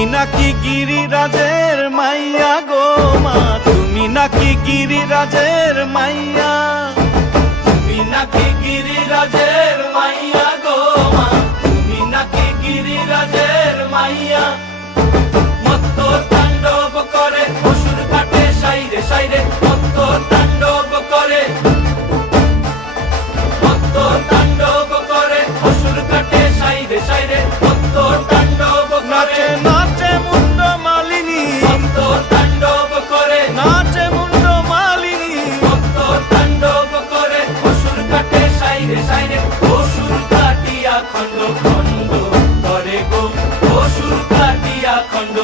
তুমি নাকি গিরিরাজের মাইয়া গো মা, তুমি নাকি গিরিরাজের মাইয়া, তুমি নাকি গিরিরাজের মাইয়া গো মা, তুমি নাকি গিরিরাজের মাইয়া। মত্ত তাণ্ডব করে অসুর কাটে সাইরে সাইরে, মত্ত তাণ্ডব করে, মত্ত তাণ্ডব করে অসুর কাটে সাইরে সাইরে, মত্ত তাণ্ডব করে। নাচে মুন্ড মালিনী, মত্ত তাণ্ডব করে, নাচে মুন্ড মালিনী, মত্ত তাণ্ডব করে অসুর কাটে সাইরে সাইরে, অসুর কাটিয়া খণ্ড খণ্ড করে গো, অসুর কাটিয়া খণ্ড